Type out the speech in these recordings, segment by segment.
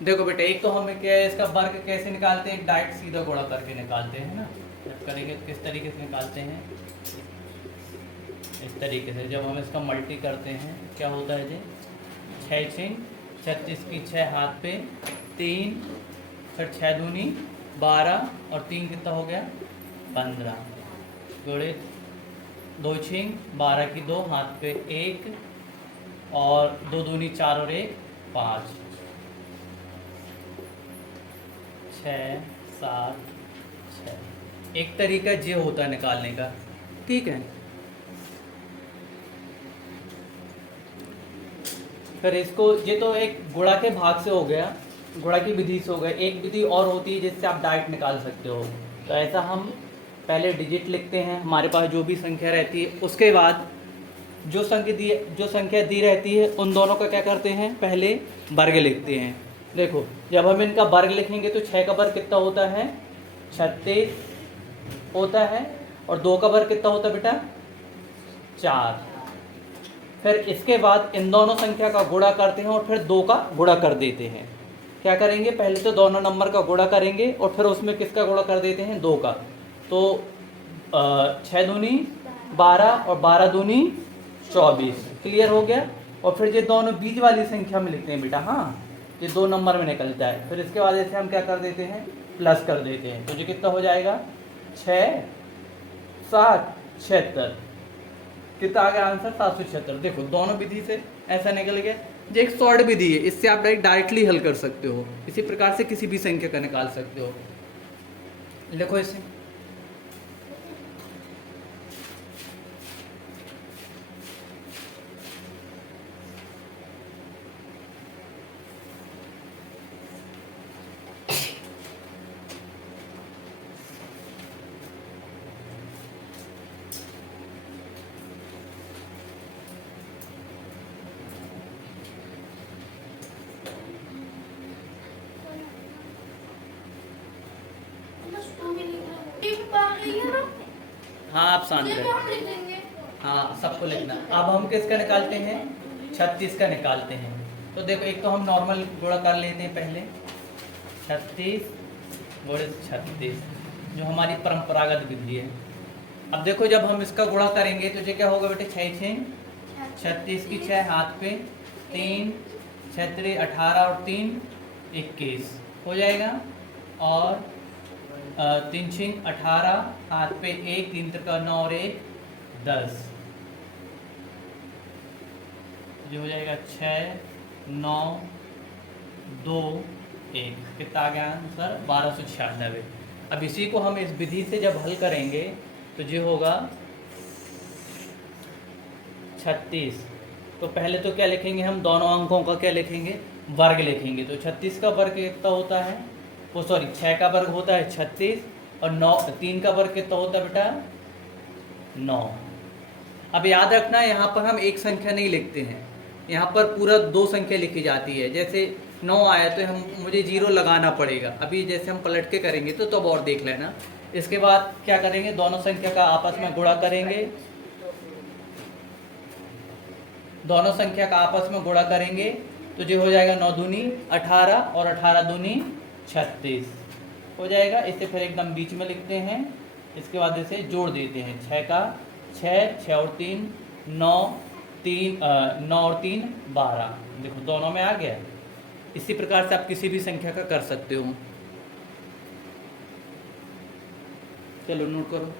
देखो बेटा, एक तो हमें क्या है, इसका वर्ग कैसे निकालते हैं, डायरेक्ट सीधा गुणा करके निकालते हैं ना। जब करेंगे तो किस तरीके से निकालते हैं, इस तरीके से। जब हम इसका मल्टी करते हैं क्या होता है जी, 6×6 36 की 6 हाथ पे 3, फिर 6 दूनी 12 और 3 कितना हो गया 15, जोड़े 2×6 12 की 2 हाथ पे 1 और 2 दूनी 4 और 1 5, 6 7 6। एक तरीका ये होता है निकालने का, ठीक है। फिर इसको, ये तो एक गुणा के भाग से हो गया, गुणा की विधि से हो गया। एक विधि और होती है जिससे आप डायरेक्ट निकाल सकते हो। तो ऐसा हम पहले डिजिट लिखते हैं, हमारे पास जो भी संख्या रहती है, उसके बाद जो संख्या दी रहती है उन दोनों का क्या करते हैं, पहले वर्ग लिखते हैं। देखो, जब हम इनका वर्ग लिखेंगे तो 6 का वर्ग कितना होता है 36 होता है, और 2 का वर्ग कितना होता है बेटा 4। फिर इसके बाद इन दोनों संख्या का गुणा करते हैं और फिर 2 का गुणा कर देते हैं। क्या करेंगे, पहले तो दोनों नंबर का गुणा करेंगे और फिर उसमें किसका गुणा कर देते हैं 2 का। तो 6 दूनी 12 और 12 दूनी 24, क्लियर हो गया। और फिर ये दोनों बीच वाली संख्या में लिखते हैं बेटा, हाँ, ये 2 नंबर में निकलता है। फिर इसके बाद ऐसे हम क्या कर देते हैं, प्लस कर देते हैं। तो ये कितना हो जाएगा 6 7 76, कितना आ गया आंसर 776। देखो दोनों विधि से ऐसा निकल गया। ये एक शॉर्ट विधि है, इससे आप डायरेक्टली हल कर सकते हो। इसी प्रकार से किसी भी संख्या का निकाल सकते हो। लिखो इसे। हाँ, आप शांत रहे। हाँ, सबको लिखना। अब हम किसका निकालते हैं 36 का निकालते हैं। तो देखो, एक तो हम नॉर्मल गुणा कर लेते हैं पहले, 36 गुणे 36, जो हमारी परंपरागत विधि है। अब देखो, जब हम इसका गुणा करेंगे तो ये क्या होगा बेटे, 6×6 36 की 6 हाथ पे 3 6 3 18 और 3 21 हो जाएगा। और 3×6 18 हाथ पे 1 3 का 9 और 1 10, जो हो जाएगा 6 9 2 1, कितना आ गया आंसर 1296। अब इसी को हम इस विधि से जब हल करेंगे तो ये होगा 36। तो पहले तो क्या लिखेंगे, हम दोनों अंकों का क्या लिखेंगे, वर्ग लिखेंगे। तो 36 का वर्ग कितना होता है, वो सॉरी 6 का वर्ग होता है 36, और 3 का वर्ग कितना होता है बेटा 9। अब याद रखना, यहाँ पर हम एक संख्या नहीं लिखते हैं, यहाँ पर पूरा 2 संख्या लिखी जाती है। जैसे 9 आया तो मुझे 0 लगाना पड़ेगा। अभी जैसे हम पलट के करेंगे तो तब और देख लेना। इसके बाद क्या करेंगे, दोनों संख्या का आपस में गुणा करेंगे, दोनों संख्या का आपस में गुणा करेंगे तो जो हो जाएगा 9 दूनी 18 और 18 दूनी 36 हो जाएगा। इसे फिर एकदम बीच में लिखते हैं। इसके बाद इसे जोड़ देते हैं, 6 का 6 6 और 3 9 9 और 3 12, देखो दोनों में आ गया। इसी प्रकार से आप किसी भी संख्या का कर सकते हो। चलो नोट करो।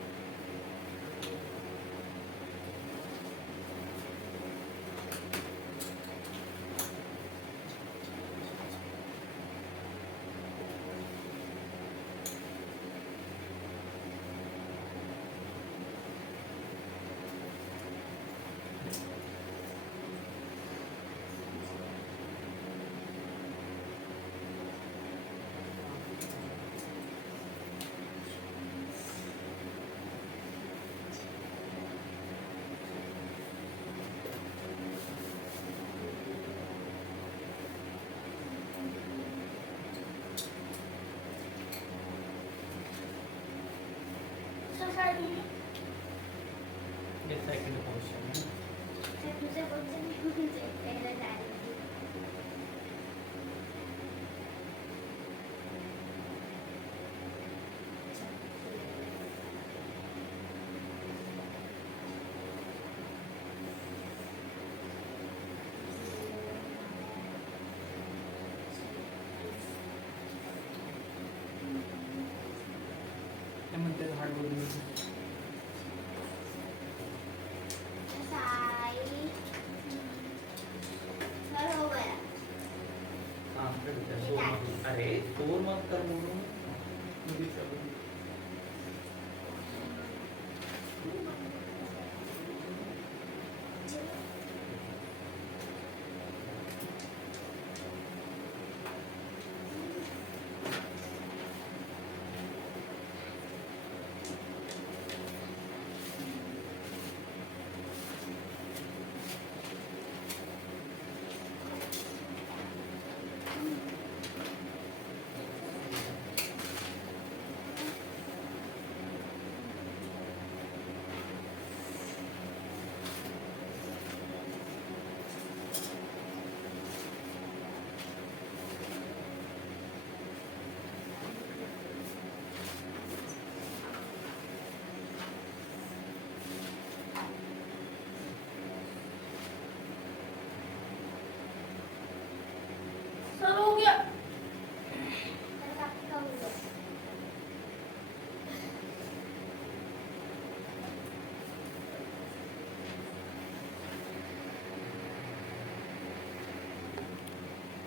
ये सेकंड क्वेश्चन है। सर हो गया। हाँ बेटा शोर मत, अरे शोर मत कर मोनू। मुझे सब सर हो गया। सर काफी कम हो गया।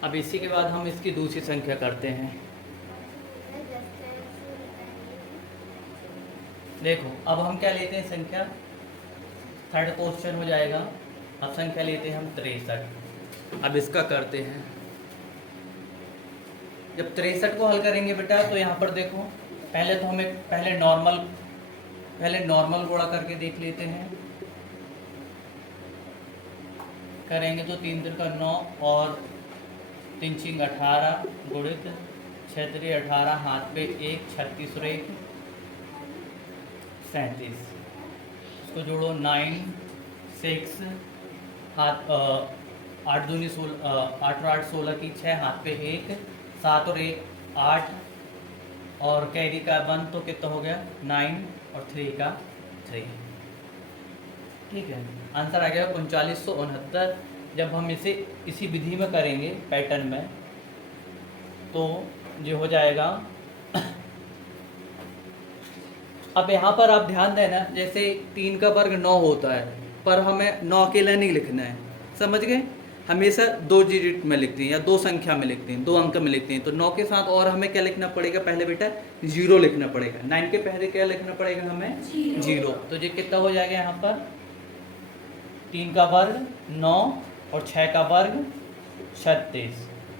अब इसी के बाद हम इसकी दूसरी संख्या करते हैं। देखो अब हम क्या लेते हैं संख्या, थर्ड क्वेश्चन हो जाएगा। अब संख्या लेते हैं हम 63। अब इसका करते हैं। जब 63 को हल करेंगे बेटा तो यहाँ पर देखो, पहले तो हमें पहले नॉर्मल गुणा करके देख लेते हैं। करेंगे तो 3 3 का 9 और 3 6 18 गुणित 6 3 18 हाथ पे 1 36 और 1 37। इसको जोड़ो 9 6 हाथ 8 दूनी 16 8 और 8 16 की 6 हाथ पे 1 7 और 1 8 और कैरी का 1 तो कितना हो गया 9 और 3 का 3। ठीक है, आंसर आ गया 3969। जब हम इसे इसी विधि में करेंगे पैटर्न में तो ये हो जाएगा। अब यहाँ पर आप ध्यान देना, जैसे 3 का वर्ग 9 होता है, पर हमें 9 अकेला नहीं लिखना है, समझ गए। हमेशा 2 डिजिट में लिखते हैं या 2 संख्या में लिखते हैं, 2 अंक में लिखते हैं। तो 9 के साथ और हमें क्या लिखना पड़ेगा, पहले बेटा 0 लिखना पड़ेगा। 9 के पहले क्या लिखना पड़ेगा हमें 0। तो ये कितना हो जाएगा यहाँ पर 3 का वर्ग 9 और 6 का वर्ग 36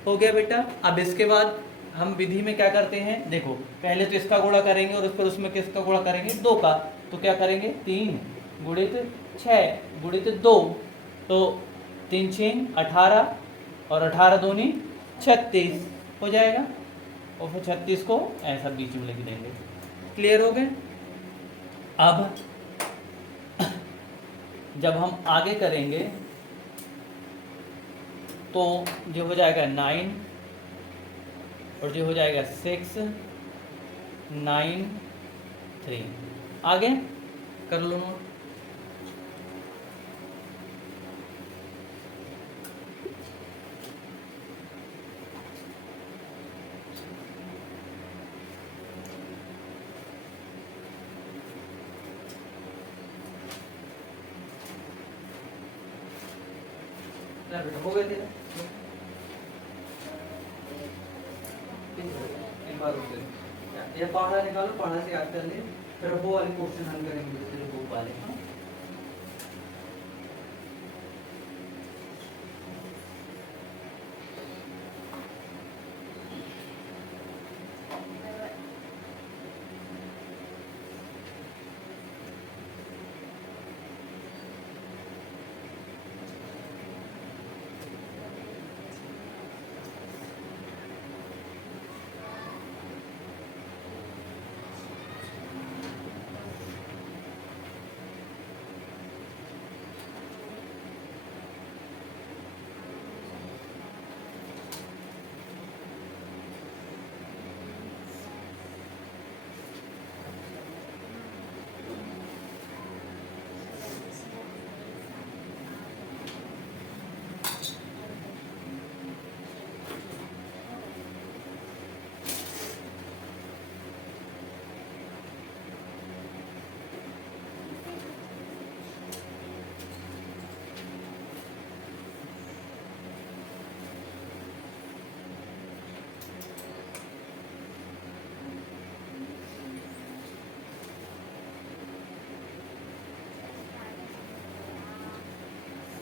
हो गया बेटा। अब इसके बाद हम विधि में क्या करते हैं, देखो पहले तो इसका गुणा करेंगे और फिर उसमें किसका गुणा करेंगे 2 का। तो क्या करेंगे 3 गुणित 6 गुणित 2, तो 3 6 18 और 18 दूनी 36 हो जाएगा। और फिर 36 को ऐसा बीच में लिख देंगे। क्लियर हो गए। अब जब हम आगे करेंगे तो जो हो जाएगा 9 और जो हो जाएगा 6 9 3। आगे कर लो नोट। हो गया तेरा एक बार रुक ये पढ़ा निकालो, पढ़ा से याद कर ले, फिर वो वाले क्वेश्चन हल करेंगे दूसरे बुक वाले।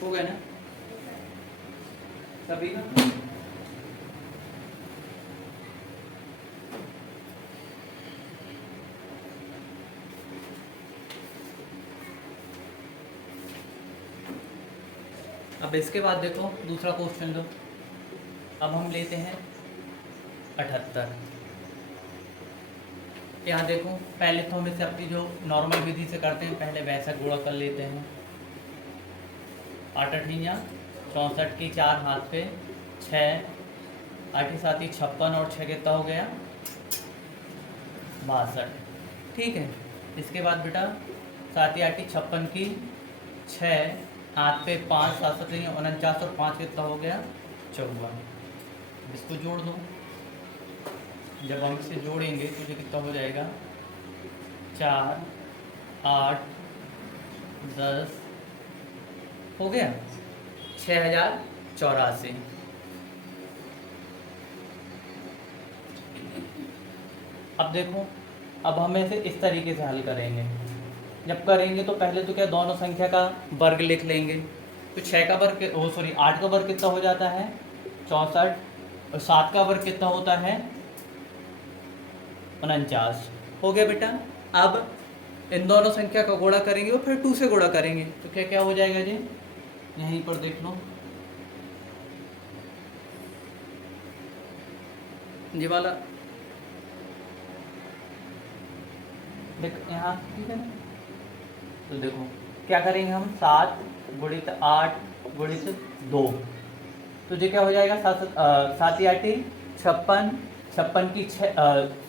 हो गया ना सभी का? अब इसके बाद देखो दूसरा क्वेश्चन लो। अब हम लेते हैं 78। यहाँ देखो पहले तो हम इसे अपनी जो नॉर्मल विधि से करते हैं पहले वैसा गुणा कर लेते हैं। 8 अठियाँ 64 की 4 हाथ पे 6 8 साथ ही 56 और 6 कितना हो गया 62। ठीक है, इसके बाद बेटा 7 8 56 की 6 हाथ पे 5 7 7 49 और 5 कितना हो गया 54। इसको जोड़ दो। जब हम इसे जोड़ेंगे तो ये कितना हो जाएगा 4 8 10 हो गया 6084। अब देखो अब हम इसे इस तरीके से हल करेंगे। जब करेंगे तो पहले तो क्या दोनों संख्या का वर्ग लिख लेंगे। तो 6 का वर्ग 8 का वर्ग कितना हो जाता है 64 और 7 का वर्ग कितना होता है 49। हो गया बेटा। अब इन दोनों संख्या का गुणा करेंगे और फिर 2 से गुणा करेंगे तो क्या क्या हो जाएगा जी, यहीं पर देख लो ये वाला देख यहाँ, ठीक है ना। तो देखो क्या करेंगे हम 7 गुणित 8 गुणित 2 तो ये क्या हो जाएगा 7 8 56 56 की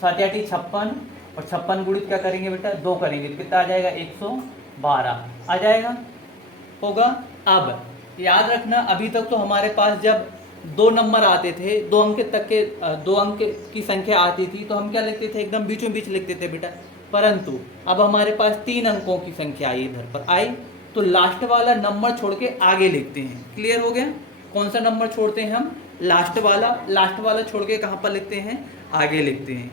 7 8 56 और 56 गुणित क्या करेंगे बेटा 2 करेंगे कितना आ जाएगा 112 आ जाएगा होगा। अब याद रखना अभी तक तो हमारे पास जब 2 नंबर आते थे 2 अंक तक के 2 अंक की संख्या आती थी तो हम क्या लिखते थे एकदम बीचों बीच लिखते थे बेटा। परंतु अब हमारे पास 3 अंकों की संख्या आई इधर पर आई तो लास्ट वाला नंबर छोड़ के आगे लिखते हैं। क्लियर हो गया। कौन सा नंबर छोड़ते हैं हम लास्ट वाला छोड़ के कहाँ पर लिखते हैं आगे लिखते हैं।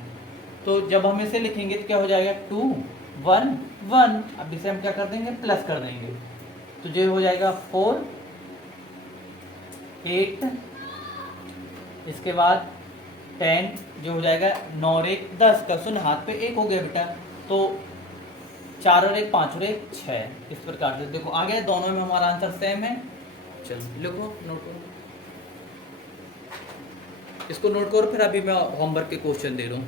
तो जब हम इसे लिखेंगे तो क्या हो जाएगा 2 1 1। अब इसे हम क्या कर देंगे प्लस कर देंगे तो ये हो जाएगा 4 8 इसके बाद 10 जो हो जाएगा 9 और 1 10 का सुन हाथ पे 1 हो गया बेटा। तो 4 और 1 5 और 1 6 इस प्रकार से देखो आ गया। दोनों में हमारा आंसर सेम है। चलो लिखो नोट करो इसको नोट करो फिर अभी मैं होमवर्क के क्वेश्चन दे रहा हूँ।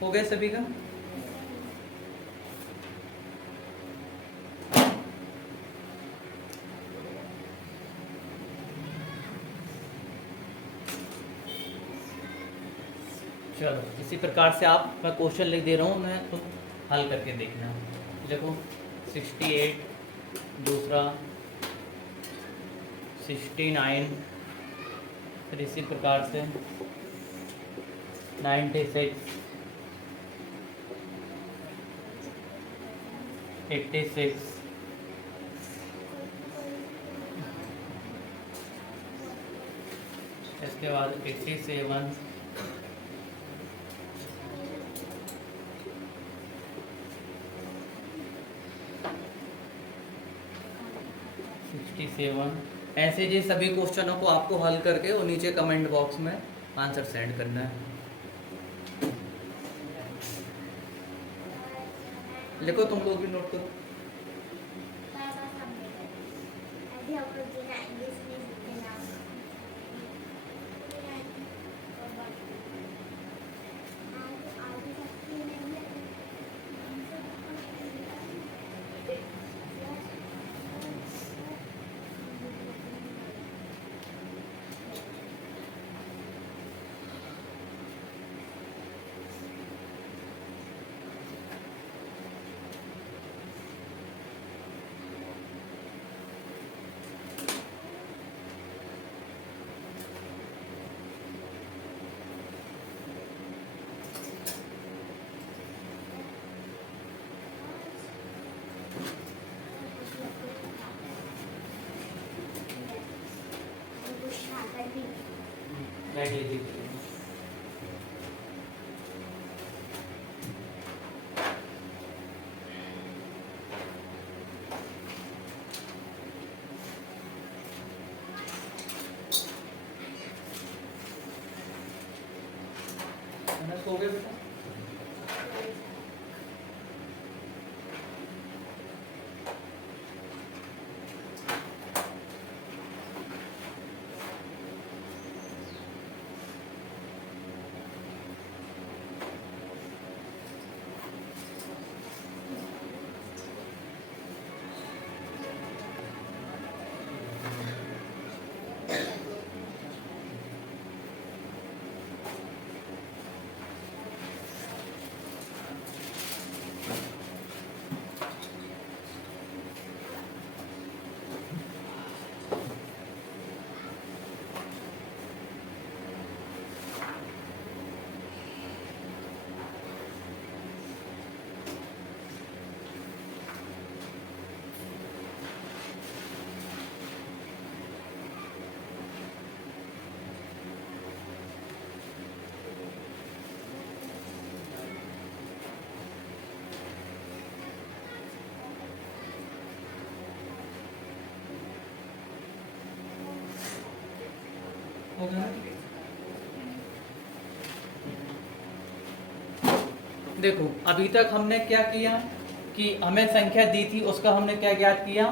हो गया सभी का। चलो इसी प्रकार से आप मैं क्वेश्चन लिख दे रहा हूँ मैं तो हल करके देखना। देखो 68 दूसरा 69 फिर इसी प्रकार से 96 86 इसके बाद 87 67। ऐसे ये सभी क्वेश्चनों को आपको हल करके और नीचे कमेंट बॉक्स में आंसर सेंड करना है। लिखो, तुम लोग भी नोट करो। अभी हम लोग जो ना इंग्लिश में लिखते हैं नाम। आगे सकती नहीं है। बैग ले लीजिए। सो गए बेटा? हो गया? देखो अभी तक हमने क्या किया कि हमें संख्या दी थी, उसका हमने क्या ज्ञात किया,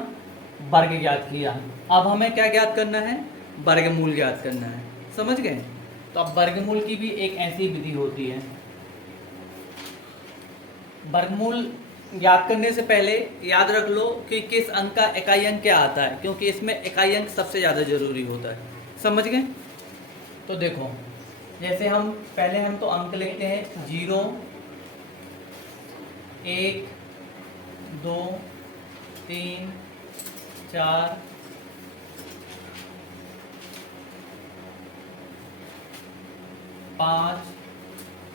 वर्ग ज्ञात किया। अब हमें क्या ज्ञात करना है, वर्गमूल ज्ञात करना है। समझ गए? तो अब वर्गमूल की भी एक ऐसी विधि होती है। वर्गमूल ज्ञात करने से पहले याद रख लो कि किस अंक का इकाई अंक क्या आता है, क्योंकि इसमें इकाई अंक सबसे ज़्यादा जरूरी होता है। समझ गए? तो देखो जैसे हम पहले हम तो अंक लिखते हैं 0, 1, 2, 3, 4, 5,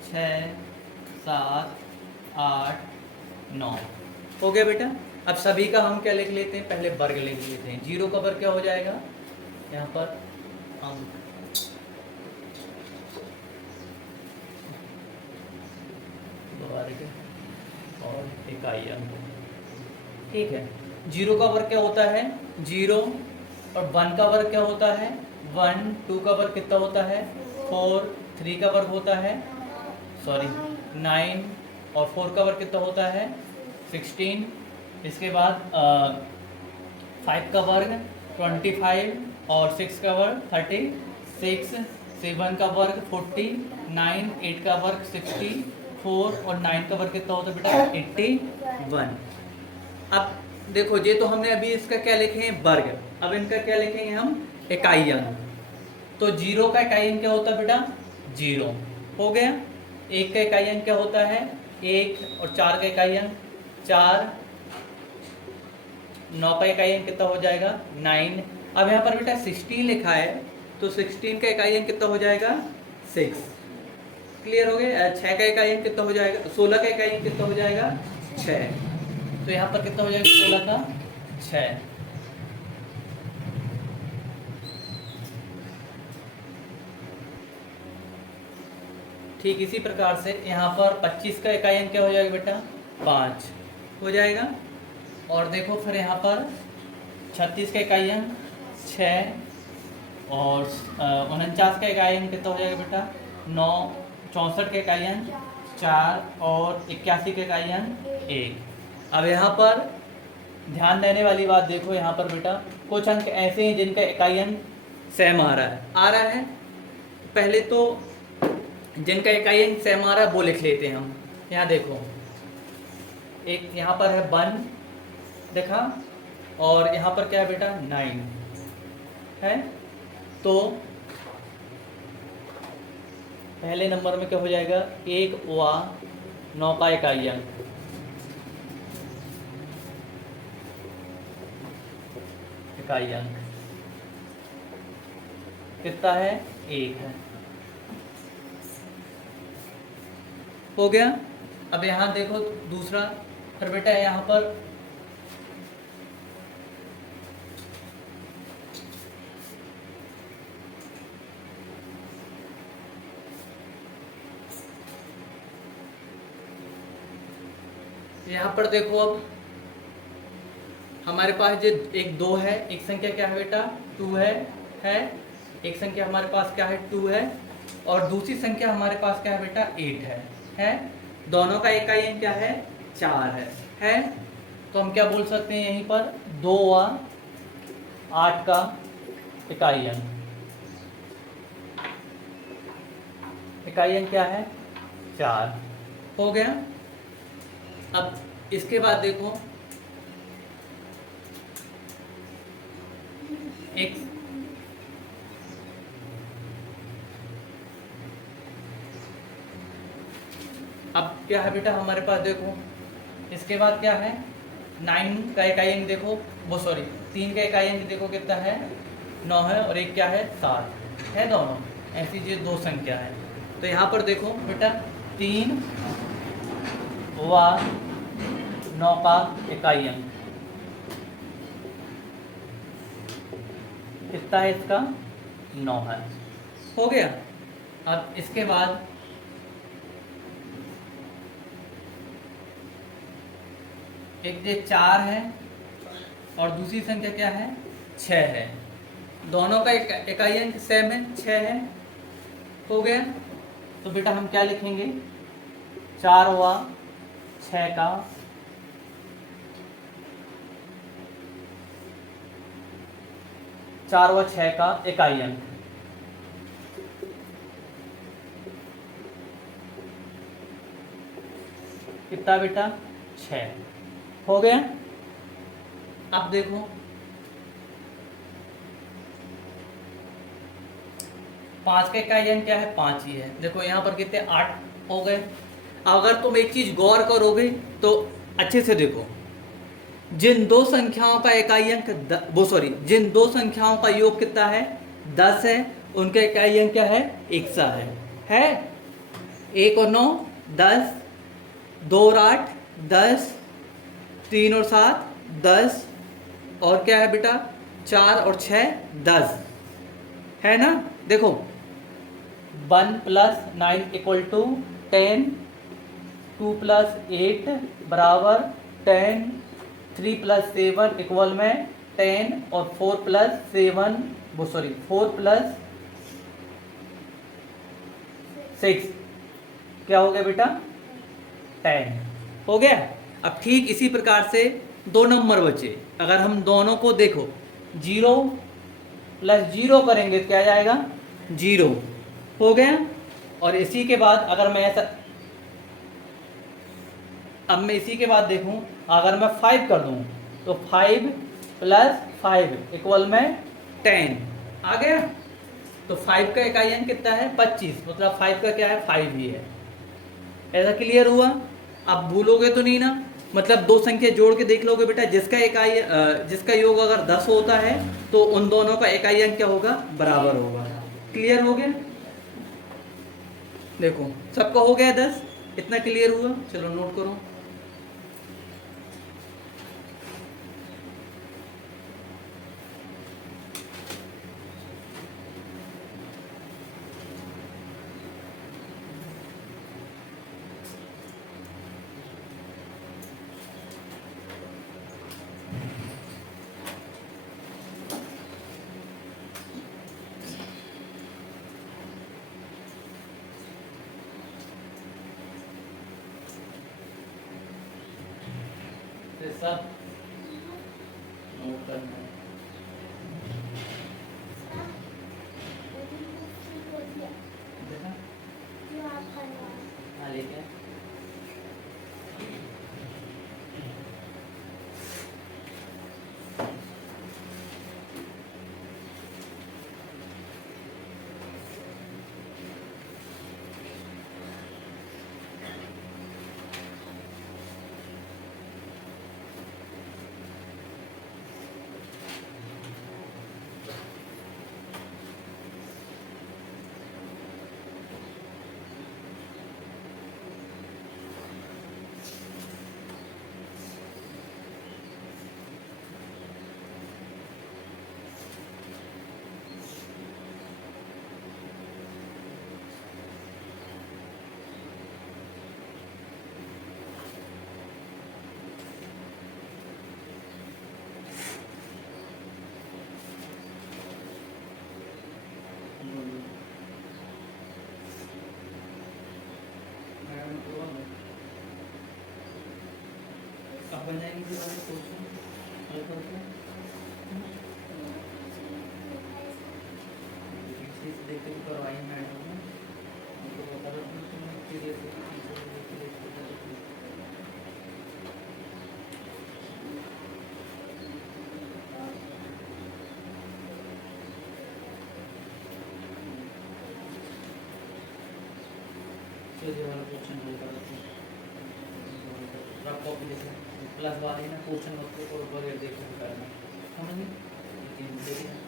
6, 7, 8, 9। हो गया बेटा? अब सभी का हम क्या लिख लेते हैं, पहले वर्ग लिख लेते हैं। 0 का वर्ग क्या हो जाएगा, यहाँ पर अंक, वर्ग और इकाई अंक। ठीक है, 0 का वर्ग क्या होता है, 0, और 1 का वर्ग क्या होता है, 1, 2 का वर्ग कितना होता है, 4, 3 का वर्ग होता है 9, और 4 का वर्ग कितना होता है 16। इसके बाद 5 का वर्ग 25, और 6 का वर्ग 36, 7 का वर्ग 49, 8 का वर्ग 64, और 9 का वर्ग कितना होता है बेटा 81। अब देखो ये तो हमने अभी इसका क्या लिखे हैं, वर्ग। अब इनका क्या लिखेंगे हम, इकाई अंक। तो 0 का इकाई अंक क्या होता है बेटा, 0 हो गया। 1 का इकाई अंक क्या होता है 1, और 4 का इकाई अंक 4, 9 का इकाई अंक कितना हो जाएगा 9। अब यहाँ पर बेटा 16 लिखा है, तो 16 का इकाई अंक कितना हो जाएगा 6। क्लियर हो गया? 6 का इकाई अंक कितना हो जाएगा, 16 का इकाई अंक कितना हो जाएगा 6। तो यहाँ पर कितना हो जाएगा 16 का 6। ठीक इसी प्रकार से यहाँ पर 25 का इकाई अंक क्या हो जाएगा बेटा 5 हो जाएगा। और देखो फिर यहाँ पर 36 का इकाई अंक 6, और 49 का इकाई अंक कितना हो जाएगा बेटा 9, 64 का इकाई अंक 4, और 81 का इकाई अंक 1 अब यहाँ पर ध्यान देने वाली बात देखो, यहाँ पर बेटा कुछ अंक ऐसे हैं जिनका इकाई अंक सेम आ रहा है। पहले तो जिनका इकाई अंक सेम आ रहा है वो लिख लेते हैं हम। यहाँ देखो, एक यहाँ पर है 1 देखा, और यहाँ पर क्या है बेटा 9 है। तो पहले नंबर में क्या हो जाएगा, 1 व 9 का इकाई अंक, कितना है, 1 है। हो गया। अब यहाँ देखो दूसरा, फिर बेटा यहाँ पर देखो, अब हमारे पास जो एक 2 है, एक संख्या क्या है बेटा 2 है एक संख्या हमारे पास क्या है 2 है, और दूसरी संख्या हमारे पास क्या है बेटा 8 है। दोनों का इकाई अंक क्या है 4 है। तो हम क्या बोल सकते हैं यहीं पर 2 व 8 का इकाई अंक क्या है 4। हो गया। अब इसके बाद देखो, एक अब क्या है बेटा हमारे पास देखो, इसके बाद क्या है 9 का इकाई अंक देखो, वो सॉरी 3 का इकाई अंक देखो कितना है 9 है, और एक क्या है 7 है। दोनों ऐसी ये 2 संख्या है। तो यहाँ पर देखो बेटा 3 व 9 का इकाई अंक कितना है, इसका 9 है। हो गया। अब इसके बाद एक ये 4 है और दूसरी संख्या क्या है 6 है। दोनों का इकाई अंक सेम है 6 है। हो गया। तो बेटा हम क्या लिखेंगे 4 व 6 का इकाई अंक कितना बेटा 6। हो गया। अब देखो पांच का इकाई अंक क्या है 5 ही है। देखो यहाँ पर कितने 8 हो गए। अगर तुम एक चीज गौर करोगे तो अच्छे से देखो, जिन 2 संख्याओं का इकाई अंक जिन 2 संख्याओं का योग कितना है 10 है, उनका इकाई अंक क्या है 1 सा है 1 और 9 10, 2 और 8 10, 3 और 7 10, और क्या है बेटा 4 और 6 10 है ना। देखो 1 + 9 = 10, 2 + 8 बराबर 10, 3 + 7 इक्वल में 10, और 4 + 6 क्या हो गया बेटा 10। हो गया। अब ठीक इसी प्रकार से 2 नंबर बचे। अगर हम दोनों को देखो 0 + 0 करेंगे तो क्या जाएगा 0। हो गया। और इसी के बाद अगर मैं ऐसा, अब मैं इसी के बाद देखूं, अगर मैं 5 कर दूं तो 5 + 5 इक्वल में 10 आ गया। तो 5 का इकाई अंक कितना है 25, मतलब 5 का क्या है 5 ही है। ऐसा क्लियर हुआ। अब भूलोगे तो नहीं ना, मतलब 2 संख्या जोड़ के देख लोगे बेटा, जिसका योग अगर 10 होता है तो उन दोनों का इकाई अंक क्या होगा बराबर होगा। क्लियर हो गया। देखो सबका हो गया 10, इतना क्लियर हुआ। चलो नोट करो। सब नोट करना है। देखा? हाँ लेके आ। अब बन जाएंगे दीवारें क्वेश्चन हल करके पीछे से देख के करवाई मैडम ने उनको बता दो वाला क्वेश्चन हल करते हैं रफ कॉपी जैसे प्लस वाले ना क्वेश्चन और वगैरह देख के करना समझिए लेकिन देखिए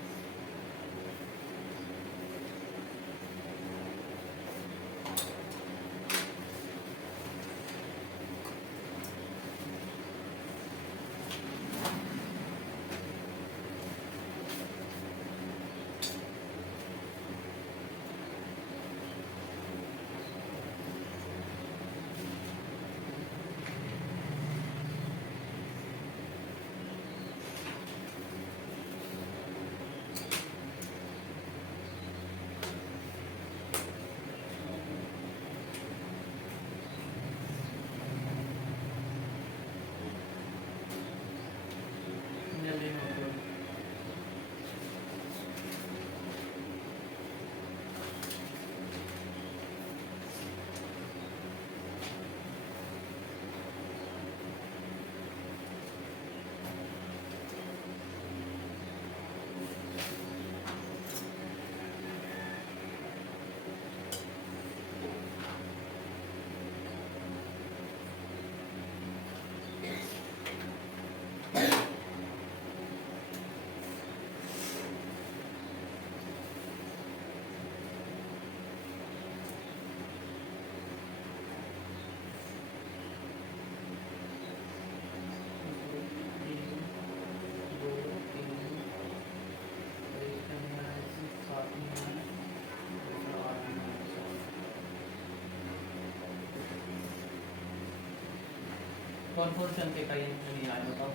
कौन कौन से अंक इकाई अंक नहीं आए बताओ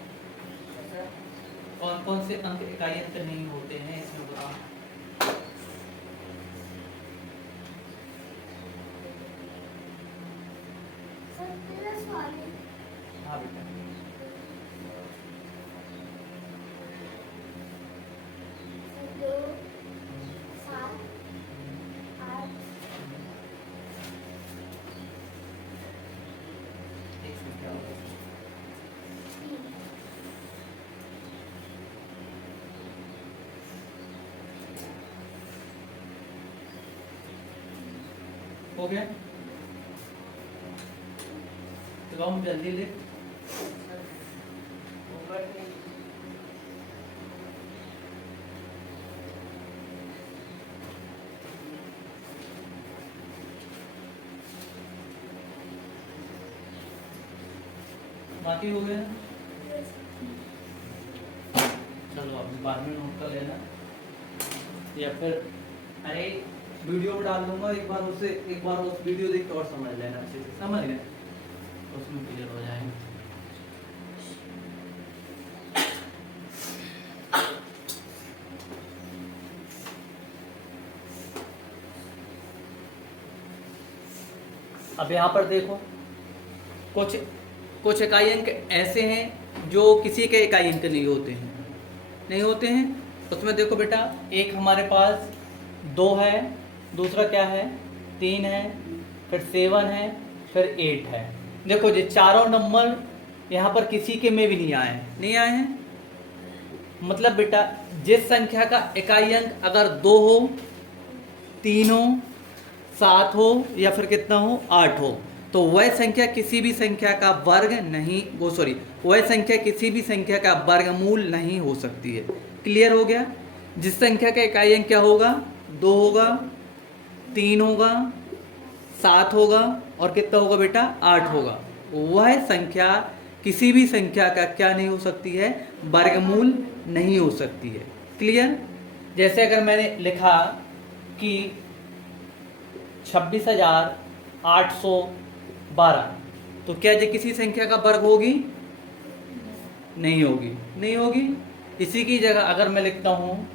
कौन कौन से अंक इकाई अंक नहीं होते हैं इसमें बताओ हाँ बेटा इसमें क्या होगा हो गया तो हम जल्दी ले बाकी हो गया चलो अभी बाद में नोट कर लेना या फिर अरे वीडियो में डाल दूंगा एक बार उस वीडियो देख के और समझ लेना अच्छे से समझ गए उसमें क्लियर हो जाएंगे अब यहाँ पर देखो कुछ कुछ इकाई अंक ऐसे हैं जो किसी के इकाई अंक नहीं होते हैं, नहीं होते हैं। उसमें देखो बेटा, एक हमारे पास 2 है, दूसरा क्या है 3 है, फिर 7 है, फिर 8 है। देखो ये चारों नंबर यहाँ पर किसी के में भी नहीं आए हैं, नहीं आए हैं। मतलब बेटा जिस संख्या का इकाई अंक अगर 2 हो, 3 हो, 7 हो या फिर कितना हो 8 हो, तो वह संख्या किसी भी संख्या का वर्ग नहीं, वह संख्या किसी भी संख्या का वर्गमूल नहीं हो सकती है। क्लियर हो गया। जिस संख्या का इकाई अंक क्या होगा, 2 होगा, 3 होगा, 7 होगा और कितना होगा बेटा 8 होगा, वह संख्या किसी भी संख्या का क्या नहीं हो सकती है, वर्गमूल नहीं हो सकती है। क्लियर। जैसे अगर मैंने लिखा कि 26,812, तो क्या ये किसी संख्या का वर्ग होगी, नहीं होगी, नहीं होगी। इसी की जगह अगर मैं लिखता हूँ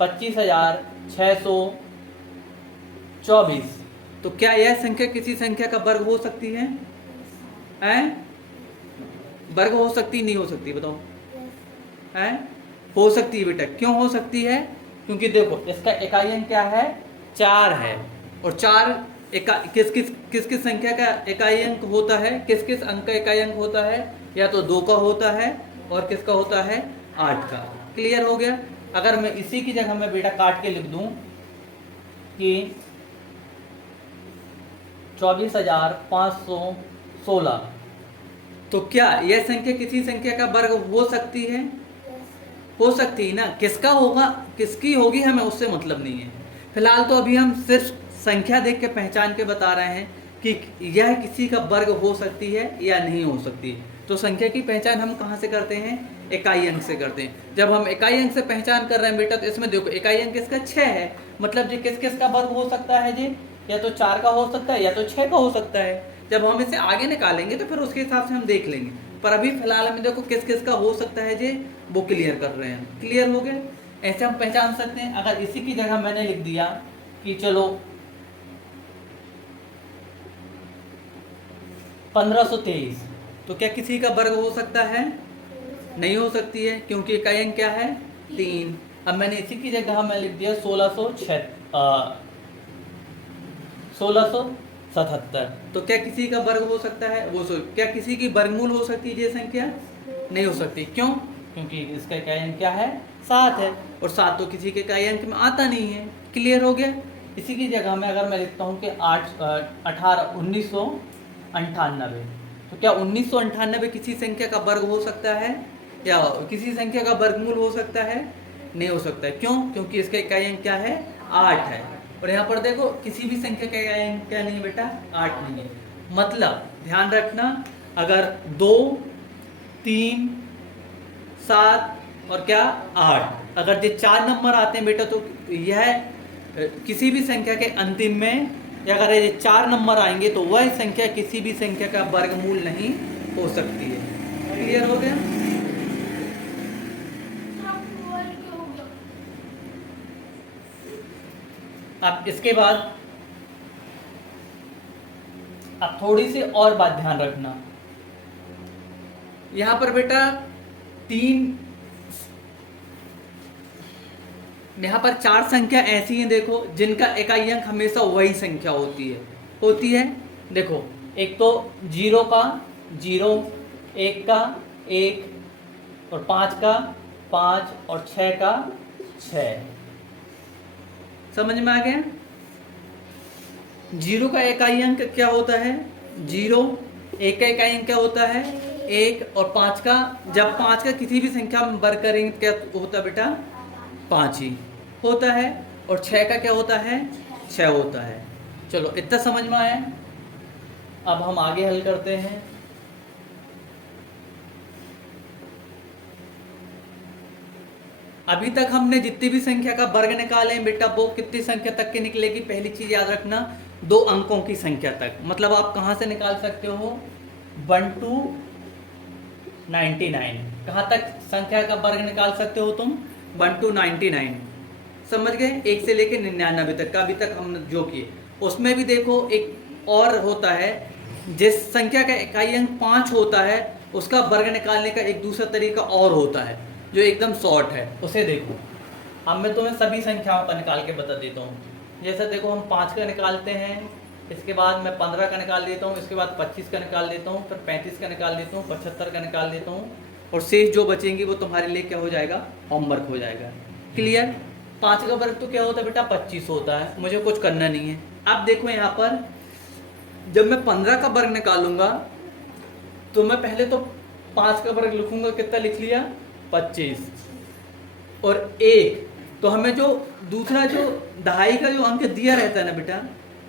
25,624, तो क्या यह संख्या किसी संख्या का वर्ग हो सकती है? वर्ग हो सकती नहीं हो सकती, बताओ। हो सकती है बेटा। क्यों हो सकती है? क्योंकि देखो इसका इकाई अंक क्या है, 4 है, और 4 किस किस संख्या का इकाई अंक होता है, किस किस अंक का इकाई अंक होता है, या तो 2 का होता है और किसका होता है 8 का। क्लियर हो गया। अगर मैं इसी की जगह मैं बेटा काट के लिख दूं कि 24,516, तो क्या यह संख्या किसी संख्या का वर्ग हो सकती है? हो सकती है ना। किसका होगा, किसकी होगी, हमें उससे मतलब नहीं है। फिलहाल तो अभी हम सिर्फ संख्या देख के पहचान के बता रहे हैं कि यह किसी का वर्ग हो सकती है या नहीं हो सकती। तो संख्या की पहचान हम कहाँ से करते हैं, इकाई अंक से करते हैं। जब हम इकाई अंक से पहचान कर रहे हैं बेटा, तो इसमें देखो इकाई अंक इसका 6 है, मतलब जी किस किस का वर्ग हो सकता है जी, या तो 4 का हो सकता है या तो 6 का हो सकता है। जब हम इसे आगे निकालेंगे तो फिर उसके हिसाब से हम देख लेंगे, पर अभी फिलहाल हमें देखो किस किस का हो सकता है जी, वो क्लियर कर रहे हैं। क्लियर हो गया। ऐसे हम पहचान सकते हैं। अगर इसी की जगह मैंने लिख दिया कि चलो 1523, तो क्या किसी का वर्ग हो सकता है? नहीं हो सकती है, क्योंकि इकाई अंक क्या है 3। अब मैंने इसी की जगह मैं लिख दिया 1677, तो क्या किसी का वर्ग हो सकता है, क्या किसी की वर्गमूल हो सकती है ये संख्या? नहीं हो सकती। क्यों? क्योंकि इसका इकाई अंक क्या है 7 है, और 7 तो किसी के इकाई अंक में आता नहीं है। क्लियर हो गया। इसी की जगह में अगर मैं लिखता हूँ कि 1998, तो क्या 1998 किसी संख्या का वर्ग हो सकता है या किसी संख्या का वर्गमूल हो सकता है? नहीं हो सकता है। क्यों? क्योंकि इसका इकाई अंक क्या है 8 है, और यहाँ पर देखो किसी भी संख्या का इकाई अंक क्या नहीं है बेटा 8 नहीं है। मतलब ध्यान रखना, अगर 2, 3, 7 और क्या 8, अगर ये 4 नंबर आते हैं बेटा, तो यह किसी भी संख्या के अंतिम में, या अगर ये 4 नंबर आएंगे तो वह संख्या किसी भी संख्या का वर्गमूल नहीं हो सकती है। क्लियर हो गया। अब इसके बाद अब थोड़ी सी और बात ध्यान रखना। यहां पर बेटा 4 संख्या ऐसी हैं देखो, जिनका इकाई अंक हमेशा वही संख्या होती है। देखो एक तो 0 का 0, 1 का 1, और 5 का 5, और 6 का 6। समझ में आ गया। 0 का इकाई अंक क्या होता है 0, 1 का इकाई अंक क्या होता है 1, और 5 का, जब 5 का किसी भी संख्या में वर्ग करेंगे क्या होता है बेटा 5 ही होता है, और 6 का क्या होता है 6 होता है। चलो इतना समझ में आया। अब हम आगे हल करते हैं। अभी तक हमने जितनी भी संख्या का वर्ग निकाले हैं बेटा, वो कितनी संख्या तक के निकलेगी? पहली चीज याद रखना, 2 अंकों की संख्या तक। मतलब आप कहां से निकाल सकते हो 1 to 99, कहां तक संख्या का वर्ग निकाल सकते हो तुम 1 to 99। समझ गए। 1 से लेकर 99 तक का अभी तक हमने जो किए। उसमें भी देखो एक और होता है, जिस संख्या का इकाई अंक 5 होता है उसका वर्ग निकालने का एक दूसरा तरीका और होता है जो एकदम शॉर्ट है, उसे देखो। अब मैं तुम्हें सभी संख्याओं का निकाल के बता देता हूँ। जैसे देखो हम 5 का निकालते हैं, इसके बाद मैं 15 का निकाल देता हूँ, इसके बाद 25 का निकाल देता हूँ, फिर 35 का निकाल देता हूँ, 75 का निकाल देता हूँ, और शेष जो बचेंगी वो तुम्हारे लिए क्या हो जाएगा, होमवर्क हो जाएगा। क्लियर? 5 का वर्ग तो क्या होता है बेटा, 25 होता है, मुझे कुछ करना नहीं है। अब देखो यहाँ पर जब मैं 15 का वर्ग निकालूंगा तो मैं पहले तो 5 का वर्ग लिखूंगा, कितना लिख लिया, 25, और 1, तो हमें जो दूसरा जो दहाई का जो अंक दिया रहता है ना बेटा,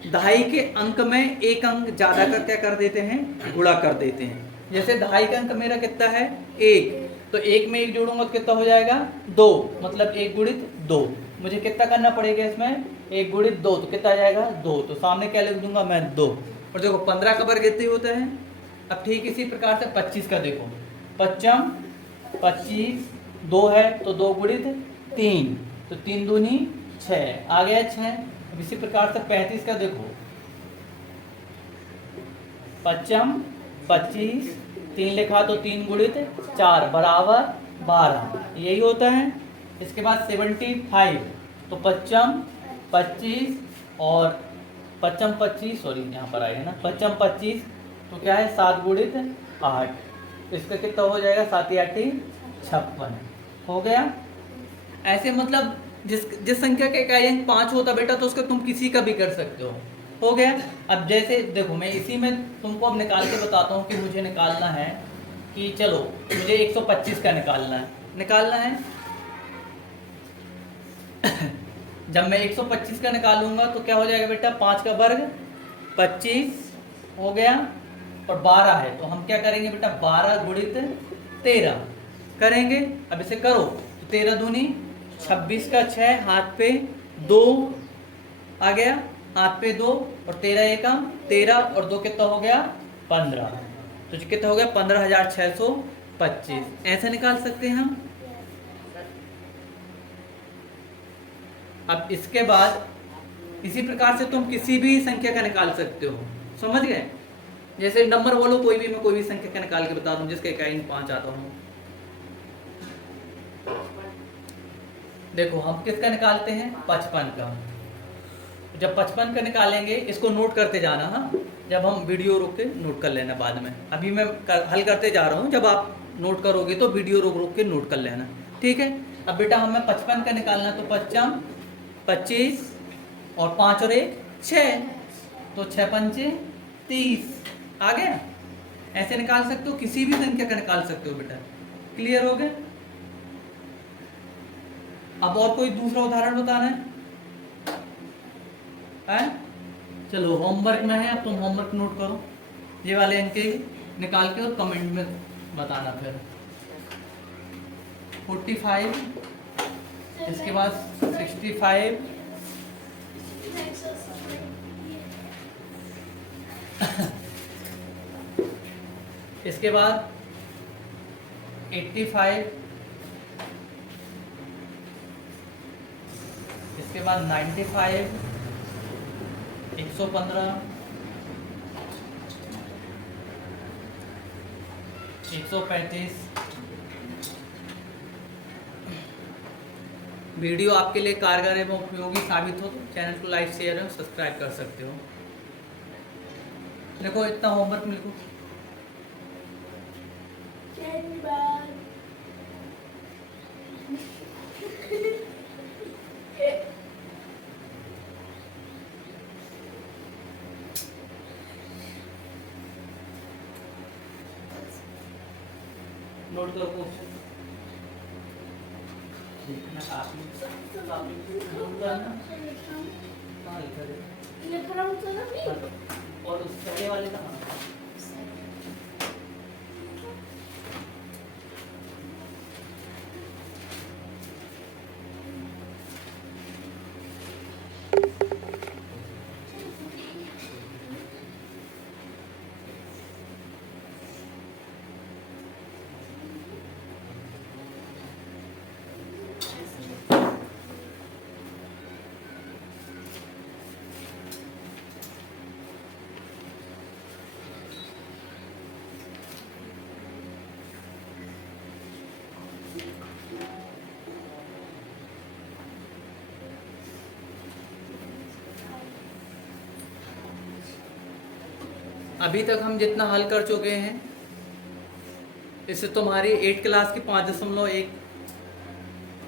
दहाई के अंक में एक अंक ज्यादा कर क्या कर देते हैं, गुणा कर देते हैं। जैसे दहाई का अंक मेरा कितना है, 1, तो 1 में 1 जोड़ूंगा तो कितना हो जाएगा, 2, मतलब 1 गुणित 2। मुझे कितना करना पड़ेगा इसमें, 1 गुणित 2, तो कितना आ जाएगा, 2, तो सामने क्या लिख दूंगा मैं, 2। और देखो 15 का वर्ग इतना ही होता है। अब ठीक इसी प्रकार से 25 का देखो, 25, 25, 2 है तो 2 गुणित 3, तो 3 दूनी 6, आ गया 6। अब इसी प्रकार से 35 का देखो, 25, 25, 3 लिखा तो 3 गुणित 4 बराबर 12, यही होता है। इसके बाद 75, तो 25, 25 और 25, 25, सॉरी यहाँ पर आएगा ना, 25, 25, तो क्या है 7 गुणित 8, इसका कितना हो जाएगा, 7 8 56, हो गया। ऐसे मतलब जिस संख्या का इकाई अंक 5 होता बेटा, तो उसका तुम किसी का भी कर सकते हो गया। अब जैसे देखो मैं इसी में तुमको अब निकाल के बताता हूँ कि मुझे निकालना है कि चलो मुझे 125 का निकालना है जब मैं 125 का निकालूंगा तो क्या हो जाएगा बेटा, 5 का वर्ग 25 हो गया, और 12 है तो हम क्या करेंगे बेटा, 12 गुणित 13 करेंगे। अब इसे करो तो 13 दूनी 26 का 6, हाथ पे 2 आ गया, हाथ पे 2, और 13 एकम 13, और 2 कितना हो गया, 15, तो जो कितना हो गया, 15,625। ऐसे निकाल सकते हैं हम। अब इसके बाद इसी प्रकार से तुम किसी भी संख्या का निकाल सकते हो, समझ गए। जैसे नंबर बोलो कोई भी, मैं कोई भी संख्या का निकाल के बता दूं जिसका इकाई 5 आता हूँ। देखो हम किसका निकालते हैं, 55 का। जब 55 का निकालेंगे, इसको नोट करते जाना, हाँ, जब हम वीडियो रोक के नोट कर लेना बाद में। अभी मैं हल करते जा रहा हूँ, जब आप नोट करोगे तो वीडियो रोक रोक के नोट कर लेना, ठीक है। अब बेटा हमें 55 का निकालना, तो 55, 25 और 5 और 1 6, तो 6 पंचे 30 आ गया। ऐसे निकाल सकते हो, किसी भी संख्या का निकाल सकते हो बेटा। क्लियर हो गया? अब और कोई दूसरा उदाहरण बताना है? चलो होमवर्क में है, अब तुम होमवर्क नोट करो, ये वाले इनके निकाल के और कमेंट में बताना। फिर 45, इसके बाद 65, इसके बाद 85, इसके बाद 95, 115, 135। वीडियो आपके लिए कारगर एवं उपयोगी साबित हो तो चैनल को लाइक, शेयर और सब्सक्राइब कर सकते हो। देखो इतना होमवर्क लिखो। नोट करो लिखना काफी नोट करना। हाँ लिख रहा हूँ और उस पहले वाले का अभी तक हम जितना हल कर चुके हैं इससे तुम्हारी 8 क्लास की 5.1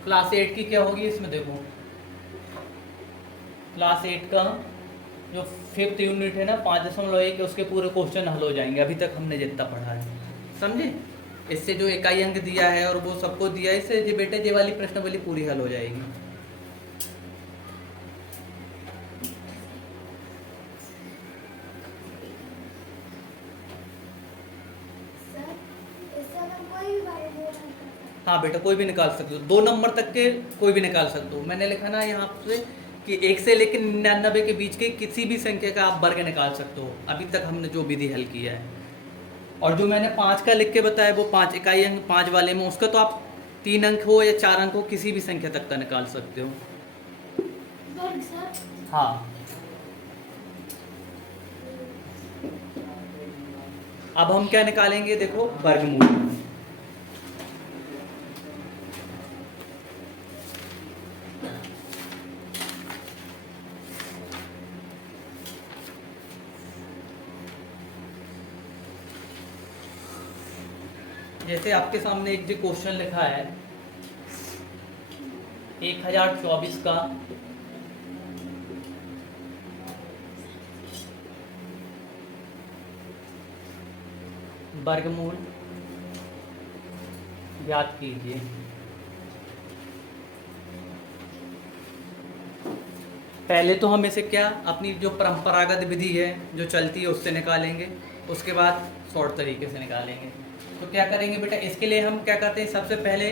क्लास 8 की क्या होगी इसमें देखो, क्लास 8 का जो 5th यूनिट है ना 5.1 उसके पूरे क्वेश्चन हल हो जाएंगे अभी तक हमने जितना पढ़ा है, समझे। इससे जो इकाई अंक दिया है और वो सबको दिया है, इससे जो बेटे ये वाली प्रश्नावली पूरी हल हो जाएगी। सर इससे हम कोई भी बारे में नहीं कर सकते। हाँ बेटा कोई भी निकाल सकते हो, 2 नंबर तक के कोई भी निकाल सकते हो। मैंने लिखा ना यहाँ से कि 1 से लेकर 99 के बीच के किसी भी संख्या का आप वर्ग निकाल सकते हो, अभी तक हमने जो विधि हल किया है। और जो मैंने 5 का लिख के बताया वो 5 इकाई अंक 5 वाले में, उसका तो आप 3 अंक हो या 4 अंक हो किसी भी संख्या तक का निकाल सकते हो। वर्ग सर। हाँ अब हम क्या निकालेंगे देखो, वर्गमूल। जैसे आपके सामने एक जो क्वेश्चन लिखा है 1024 का वर्गमूल ज्ञात कीजिए। पहले तो हम इसे क्या अपनी जो परंपरागत विधि है जो चलती है उससे निकालेंगे, उसके बाद शॉर्ट तरीके से निकालेंगे। तो क्या करेंगे बेटा, इसके लिए हम क्या करते हैं, सबसे पहले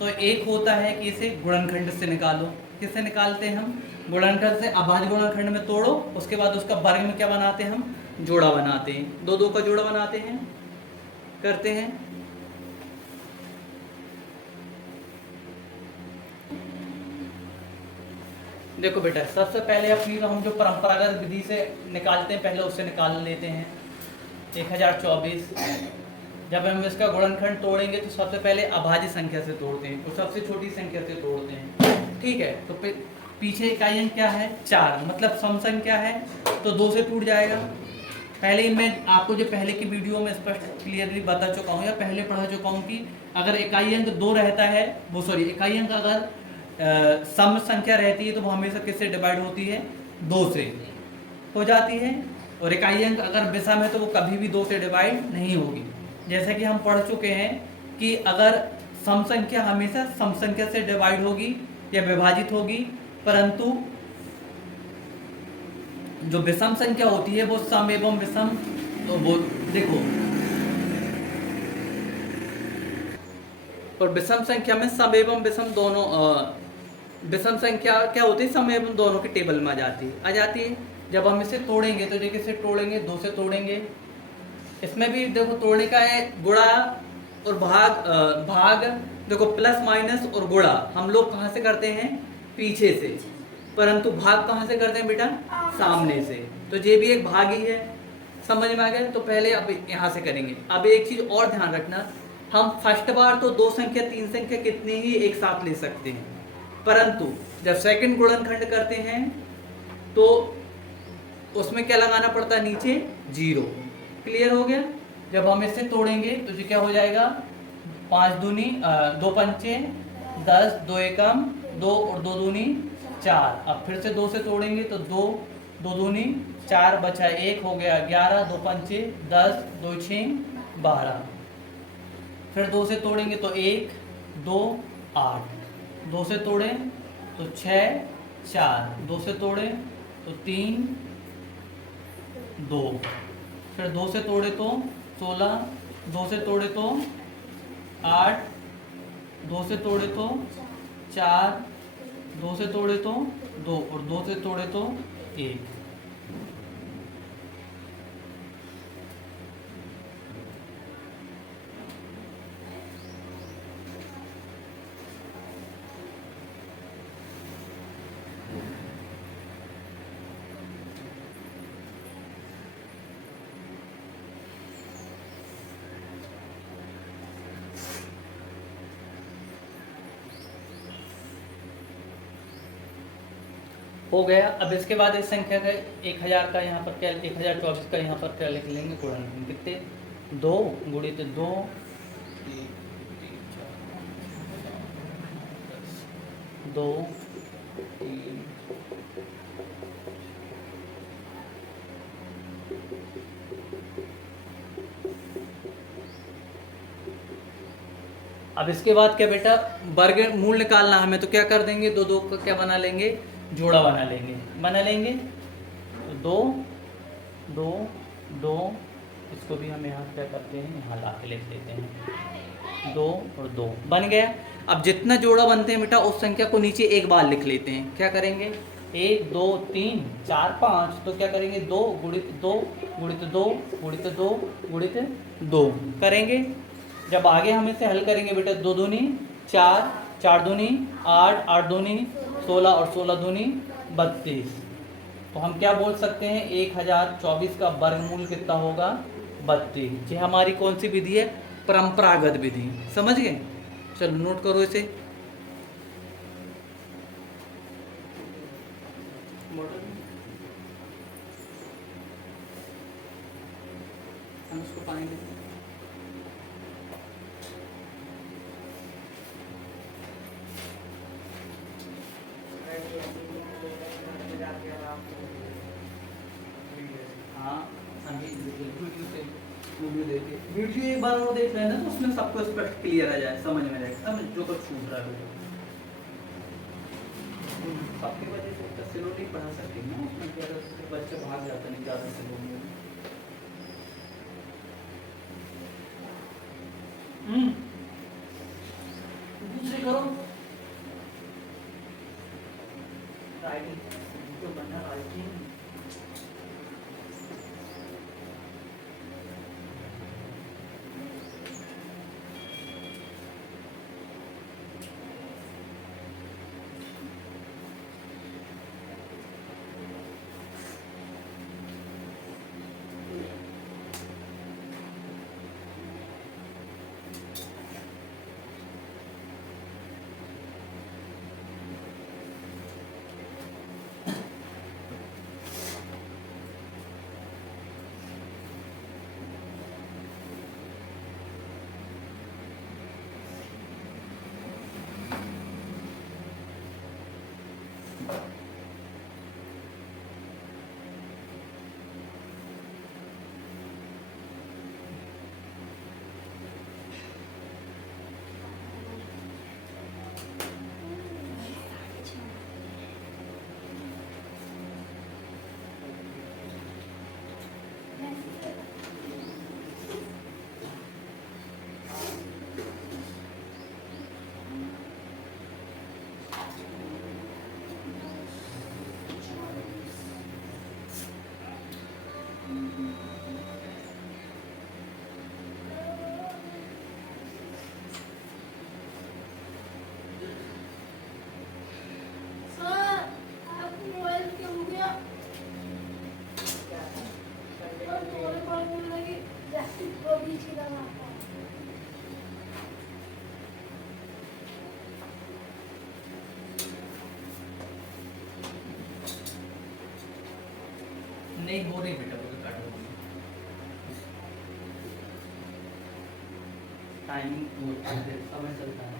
तो एक होता है कि इसे गुणनखंड से निकालो। किससे निकालते हैं हम, गुणनखंड से। अभाज्य गुणनखंड में तोड़ो, उसके बाद उसका वर्ग में क्या बनाते हैं हम, जोड़ा बनाते हैं, दो दो का जोड़ा बनाते हैं, करते हैं। देखो बेटा सबसे पहले अपनी हम जो परंपरागत विधि से निकालते हैं पहले उससे निकाल लेते हैं। 1024 जब हम इसका गुणनखंड तोड़ेंगे तो सबसे पहले अभाज्य संख्या से तोड़ते हैं, तो सबसे छोटी संख्या से तोड़ते हैं, ठीक है। तो पीछे इकाई अंक क्या है 4, मतलब सम संख्या है तो 2 से टूट जाएगा। पहले ही मैं आपको जो पहले की वीडियो में स्पष्ट क्लियरली बता चुका हूँ या पहले पढ़ा चुका हूँ कि अगर इकाई अंक 2 रहता है, वो सॉरी इकाई अंक अगर सम संख्या रहती है तो वो हमेशा किससे डिवाइड होती है, 2 से हो जाती है। और इकाई अंक अगर विषम है तो वो कभी भी 2 से डिवाइड नहीं होगी। जैसा कि हम पढ़ चुके हैं कि अगर सम संख्या हमेशा सम संख्या से डिवाइड होगी या विभाजित होगी, परंतु जो विषम संख्या होती है वो सम एवं विषम, तो वो देखो और विषम संख्या में सम एवं विषम दोनों, विषम संख्या क्या होती है, सम एवं दोनों के टेबल में आ जाती है। जब हम इसे तोड़ेंगे तो देखिए इसे तोड़ेंगे, 2 से तोड़ेंगे। इसमें भी देखो तोड़ने का है गुणा और भाग देखो प्लस माइनस और गुणा हम लोग कहाँ से करते हैं, पीछे से, परंतु भाग कहाँ से करते हैं बेटा, सामने से। तो ये भी एक भाग ही है, समझ में आ गया। तो पहले अब यहाँ से करेंगे। अब एक चीज और ध्यान रखना, हम फर्स्ट बार तो 2 संख्या 3 संख्या कितनी ही एक साथ ले सकते हैं, परंतु जब सेकंड गुणनखंड करते हैं तो उसमें क्या लगाना पड़ता है, नीचे 0। क्लियर हो गया। जब हम इससे तोड़ेंगे तो ये क्या हो जाएगा, 5 दूनी 2 पंचे 10, 2 एकम 2 और 2 दूनी 4। अब फिर से 2 से तोड़ेंगे तो 2 दूनी 4 बचा 1 हो गया 11, 2 पंचे 10, 2 6 12। फिर 2 से तोड़ेंगे तो 1 2 8, 2 से तोड़े तो 6 4, 2 से तोड़े तो 3 2, फिर 2 से तोड़े तो 16, 2 से तोड़े तो 8, 2 से तोड़े तो 4, 2 से तोड़े तो 2 और 2 से तोड़े तो 1। हो गया। अब इसके बाद इस संख्या का 1000 का यहाँ पर क्या, 1024 का यहाँ पर क्या लिख लेंगे, गुणन। कितने, 2 गुणित 2, 2 3। अब इसके बाद क्या बेटा, वर्गमूल निकालना हमें, तो क्या कर देंगे, दो दो का क्या बना लेंगे, जोड़ा बना लेंगे। तो 2 2 2, इसको भी हम यहाँ क्या करते हैं, यहाँ ला के लिख देते हैं, 2 और 2 बन गया। अब जितना जोड़ा बनते हैं बेटा, उस संख्या को नीचे एक बार लिख लेते हैं। क्या करेंगे, 1 2 3 4 5, तो क्या करेंगे, 2 गुणित 2 गुणित 2 गुणित 2 गुणित 2 करेंगे। जब आगे हम इसे हल करेंगे बेटा, 2 दूनी 4, 4 दूनी 8, 8 दूनी 16 और 16 दूनी 32। तो हम क्या बोल सकते हैं, 1024 का वर्गमूल कितना होगा, 32। ये हमारी कौन सी विधि है, परंपरागत विधि। समझ गए, चलो नोट करो इसे। हम इसको पानी देते हैं। हाँ अभी वीडियो एक बार वो देख लेना, तो उसमें सबको स्पष्ट क्लियर आ जाए, समझ में जाए, समझ जो कुछ छूट रहा है। सबकी वजह से तो स्लो नहीं पढ़ा सकते ना, उसमें ज़्यादा बच्चे भाग जाते हैं ज़्यादा स्लो में। दूसरे करो, राइटिंग जो बना राइटिंग। नहीं हो रही बेटा, वो काटो, टाइमिंग समय चलता है।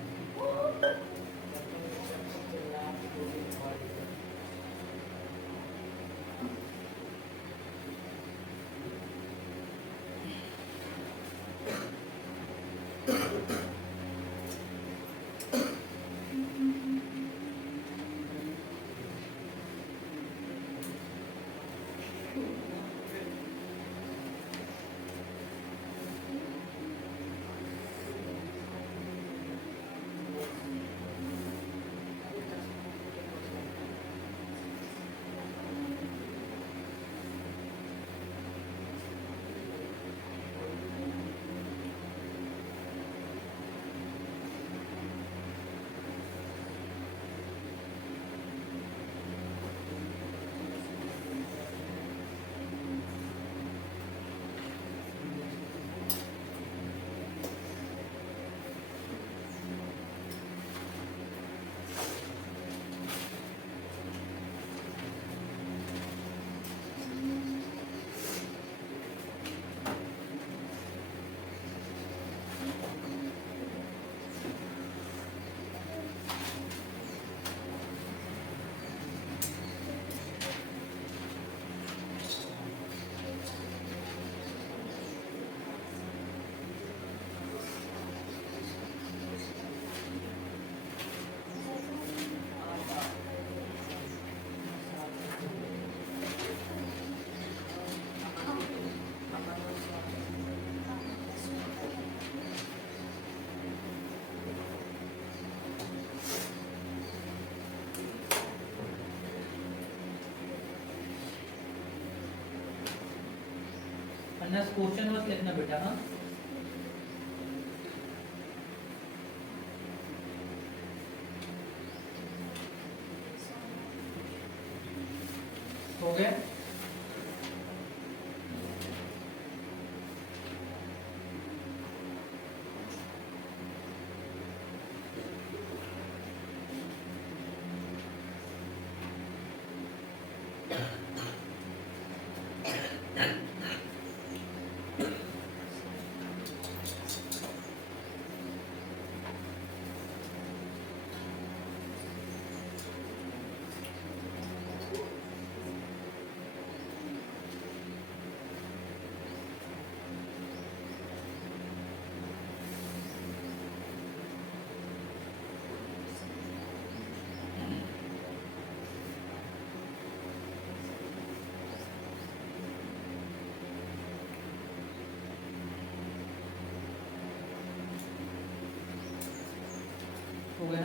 ना क्वेश्चन बस लिखना बेटा। हाँ हो गया। हो गया।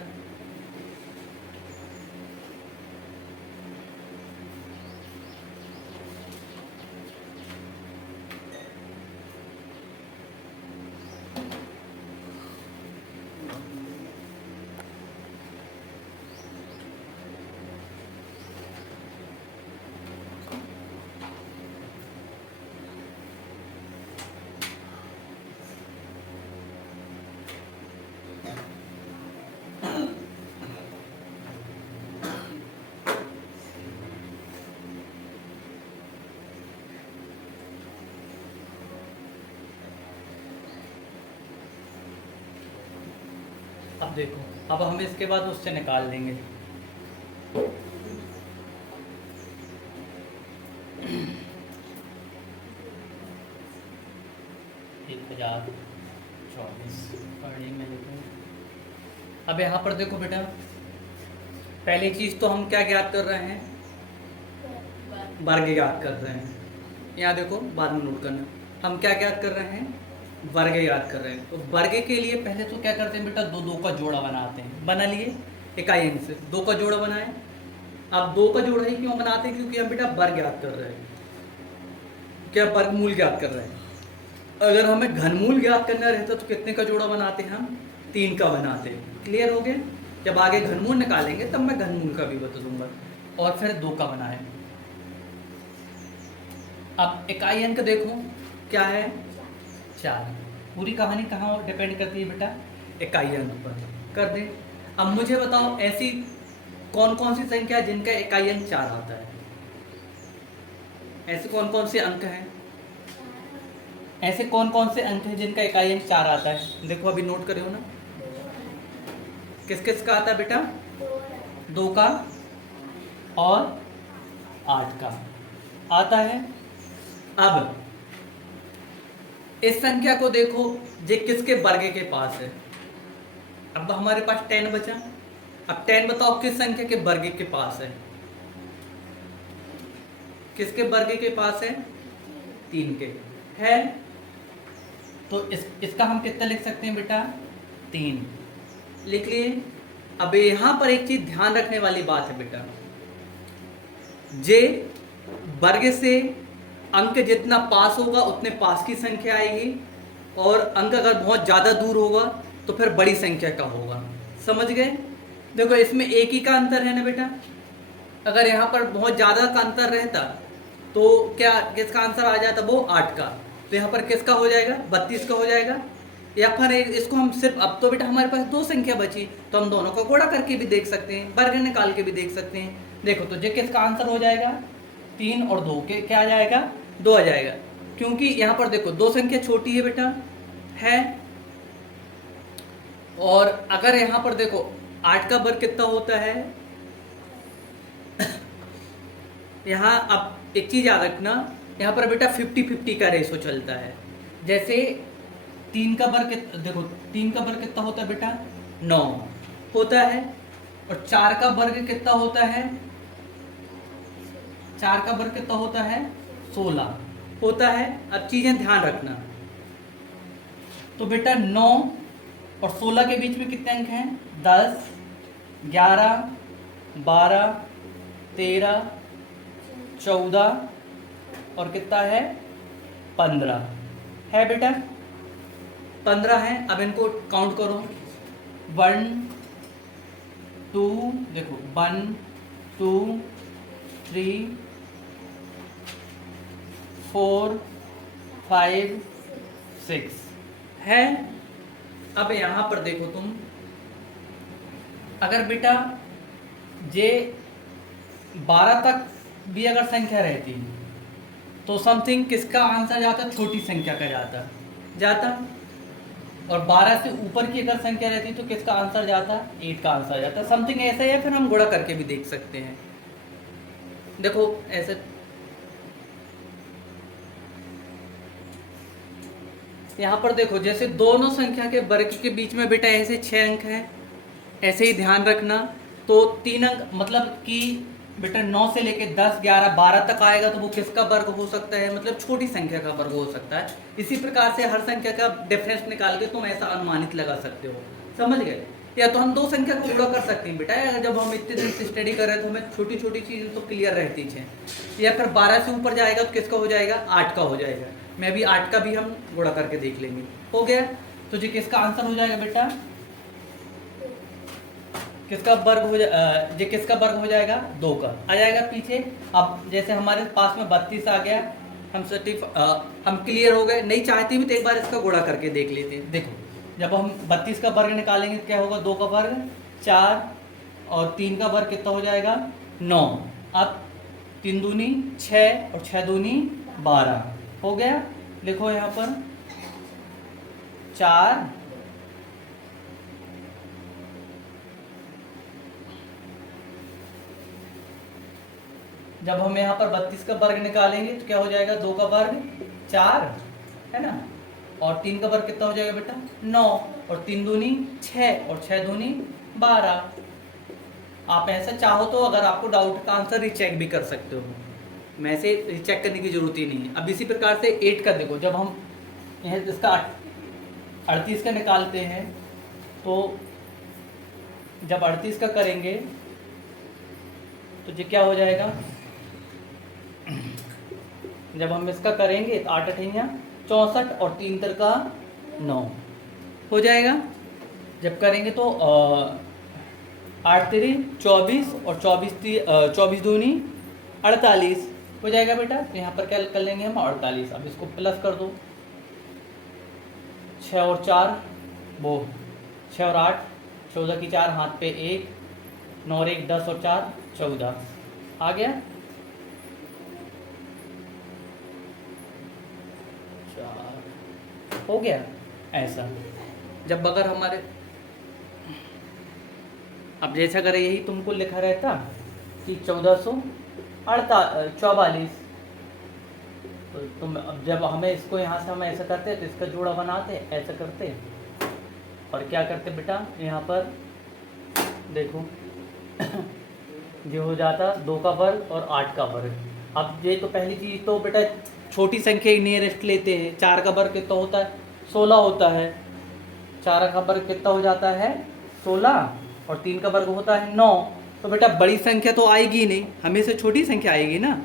अब देखो, अब हम इसके बाद उससे निकाल देंगे। एक 1024 पढ़ने में लिखूँ। अब यहाँ पर देखो बेटा, पहली चीज़ तो हम क्या ज्ञात कर रहे हैं, वर्ग ज्ञात कर रहे हैं। यहाँ देखो बाद में नोट करना, हम क्या ज्ञात कर रहे हैं, वर्ग याद कर रहे हैं। तो वर्ग के लिए पहले तो क्या करते हैं बेटा, दो दो का जोड़ा बनाते हैं। बना लिए इकाई अंक से, दो का जोड़ा बनाए। अब दो का जोड़ा ही क्यों बनाते हैं, क्योंकि हम बेटा वर्ग याद कर रहे हैं, क्या वर्गमूल ज्ञात कर रहे हैं। अगर हमें घनमूल ज्ञात करना रहता तो कितने का जोड़ा बनाते हैं हम, 3 का बनाते हैं। क्लियर हो गया। जब आगे घनमूल निकालेंगे तब मैं घनमूल का भी बता दूंगा। और फिर 2 का बनाए। अब इकाई अंक देखो क्या है, 4। पूरी कहानी कहाँ डिपेंड करती है बेटा, इकाई अंक पर। कर दे। अब मुझे बताओ ऐसी कौन कौन सी संख्या है जिनका इकाई अंक 4 आता है, ऐसे कौन कौन से अंक हैं, ऐसे कौन कौन से अंक हैं जिनका इकाई अंक 4 आता है। देखो अभी नोट करे हो ना, किस किस का आता है बेटा, 2 का और 8 का आता है। अब इस संख्या को देखो जे किसके वर्ग के पास है। अब हमारे पास 10 बचा। अब 10 बताओ किस संख्या के वर्ग के पास है, किसके वर्ग के पास है, 3 के है। तो इसका हम कितना लिख सकते हैं बेटा, 3 लिख लिए। अब यहां पर एक चीज ध्यान रखने वाली बात है बेटा, जे वर्ग से अंक जितना पास होगा उतने पास की संख्या आएगी, और अंक अगर बहुत ज़्यादा दूर होगा तो फिर बड़ी संख्या का होगा। समझ गए। देखो इसमें एक ही का अंतर है ना बेटा, अगर यहाँ पर बहुत ज़्यादा का अंतर रहता तो क्या किसका आंसर आ जाता, वो 8 का। तो यहाँ पर किसका हो जाएगा, 32 का हो जाएगा। या फिर इसको हम सिर्फ, अब तो बेटा हमारे पास 2 संख्या बची तो हम दोनों को गुणा करके भी देख सकते हैं, वर्ग निकाल के भी देख सकते हैं। देखो तो जो किसका आंसर हो जाएगा, 3 और 2 के क्या आ जाएगा, 2 आ जाएगा। क्योंकि यहाँ पर देखो 2 संख्या छोटी है बेटा है, और अगर यहाँ पर देखो 8 का वर्ग कितना होता है यहाँ अब एक चीज याद रखना, यहाँ पर बेटा 50-50 का रेशो चलता है। जैसे 3 का वर्ग देखो 3 का वर्ग कितना होता है बेटा, 9 होता है, और 4 का वर्ग कितना होता है, 4 का वर्ग कितना होता है, 16 होता है। अब चीजें ध्यान रखना, तो बेटा 9 और 16 के बीच में कितने अंक हैं, 10, 11, 12, 13, 14 और कितना है 15 है बेटा, 15 है। अब इनको काउंट करो, 1 2, देखो 1 2 3 4 5 6 है। अब यहाँ पर देखो तुम, अगर बेटा जे 12 तक भी अगर संख्या रहती तो समथिंग किसका आंसर जाता, छोटी संख्या का जाता। और 12 से ऊपर की अगर संख्या रहती तो किसका आंसर जाता, 8 का आंसर जाता। समथिंग ऐसा ही है, फिर हम गुणा करके भी देख सकते हैं। देखो ऐसे यहाँ पर देखो, जैसे दोनों संख्या के वर्ग के बीच में बेटा ऐसे 6 अंक है, ऐसे ही ध्यान रखना। तो 3 अंक मतलब कि बेटा 9 से लेके 10 11 12 तक आएगा तो वो किसका वर्ग हो सकता है, मतलब छोटी संख्या का वर्ग हो सकता है। इसी प्रकार से हर संख्या का डिफरेंस निकाल के तुम ऐसा अनुमानित लगा सकते हो, समझ गए। या तो हम दो संख्या को गुणा कर सकते हैं बेटा, जब हम इतने दिन से स्टडी कर रहे हैं तो हमें छोटी छोटी चीज़ें तो क्लियर रहती हैं। या फिर 12 से ऊपर जाएगा तो किसका हो जाएगा, 8 का हो जाएगा। मैं भी 8 का भी हम गुणा करके देख लेंगे। हो गया, तो जी किसका आंसर हो जाएगा बेटा, किसका वर्ग हो ये किसका वर्ग हो जाएगा, 2 का आ जाएगा पीछे। अब जैसे हमारे पास में 32 आ गया, हम क्लियर हो गए। नहीं चाहते भी तो एक बार इसका गुणा करके देख लेते हैं। देखो जब हम 32 का वर्ग निकालेंगे तो क्या होगा, 2 का वर्ग 4 और 3 का वर्ग कितना हो जाएगा, 9। अब 3 दूनी 6 और 6 दूनी 12 हो गया। लिखो यहाँ पर 4 जब हम यहाँ पर 32 का वर्ग निकालेंगे तो क्या हो जाएगा, 2 का वर्ग 4 है ना, और 3 का वर्ग कितना हो जाएगा बेटा, 9 और 3 दूनी 6 और 6 दूनी 12। आप ऐसा चाहो तो अगर आपको डाउट का आंसर रिचेक भी कर सकते हो, मैं से रिचेक करने की जरूरत ही नहीं है। अब इसी प्रकार से 8 का देखो, जब हम यह इसका 38 का निकालते हैं तो जब 38 का करेंगे तो ये क्या हो जाएगा, जब हम इसका करेंगे तो 8 अठैया 64 और 3 का 9 हो जाएगा। जब करेंगे तो 8 तेरी 24 और 24 दूनी 48 हो जाएगा बेटा। तो यहाँ पर क्या कर लेंगे हम, 48। अब इसको प्लस कर दो, 6 और 4 वो 6 और 8 14 की 4 हाथ पे 1, 9 और 1 10 और 4 14 आ गया। 4 हो गया ऐसा। जब अगर हमारे अब जैसा अगर यही तुमको लिखा रहता कि 1444, तो तुम अब जब हमें इसको यहाँ से हम ऐसा करते तो इसका जोड़ा बनाते, ऐसा करते और क्या करते बेटा, यहाँ पर देखो ये हो जाता 2 का वर्ग और 8 का वर्ग। अब ये तो पहली चीज़ तो बेटा छोटी संख्या ही नियरेस्ट लेते हैं। 4 का वर्ग कितना होता है, 16 होता है। 4 का वर्ग कितना हो जाता है, 16 और 3 का वर्ग होता है 9। तो बेटा बड़ी संख्या तो आएगी नहीं, हमेशा छोटी संख्या आएगी ना।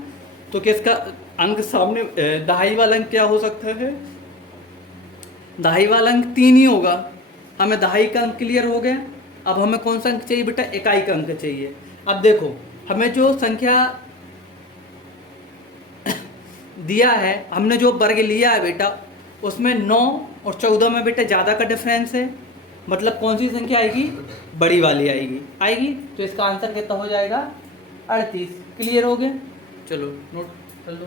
तो किसका अंक सामने, दहाई वाला अंक क्या हो सकता है, दहाई वाला अंक 3 ही होगा। हमें दहाई का अंक क्लियर हो गया। अब हमें कौन सा अंक चाहिए बेटा, इकाई का अंक चाहिए। अब देखो हमें जो संख्या दिया है, हमने जो वर्ग लिया है बेटा, उसमें 9 और 14 में बेटा ज़्यादा का डिफरेंस है। मतलब कौन सी संख्या आएगी, बड़ी वाली आएगी। तो इसका आंसर कितना हो जाएगा, 38। क्लियर हो गया, चलो नोट कर लो।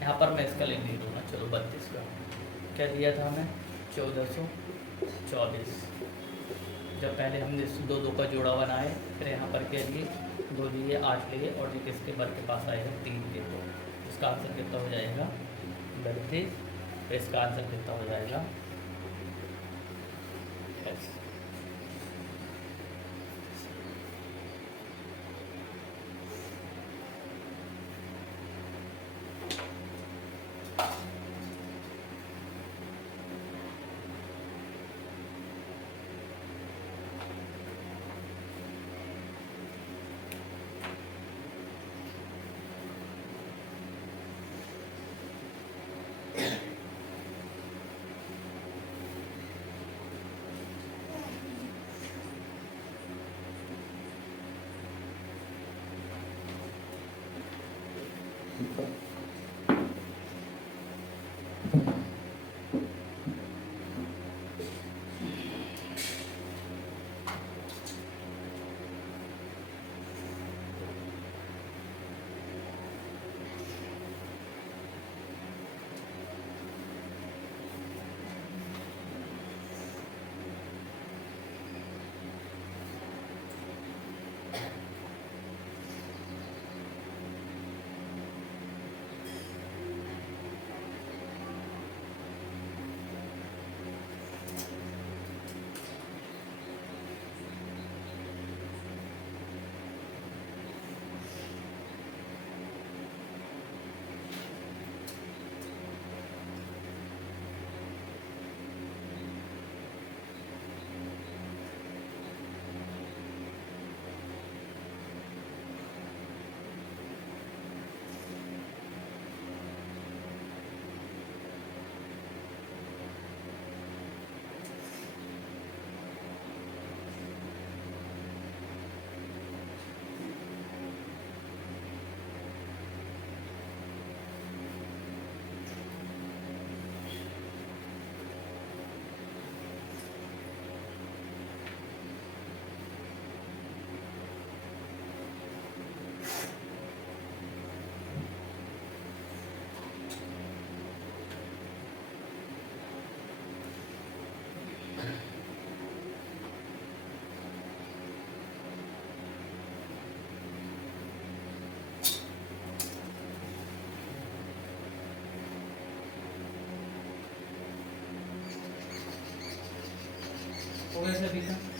यहाँ पर मैं इसका लिख नहीं दूंगा। चलो 32 का क्या दिया था हमें, 1424। जब पहले हमने 2 का जोड़ा बनाए, फिर यहाँ पर क्या लिए, 2 लिए 8 लिए और ये किसके वर्ग के पास आएगा, 3 के। तो इसका आंसर कितना हो जाएगा, 32। तो इसका आंसर कितना हो जाएगा, S। हो गया सभी का?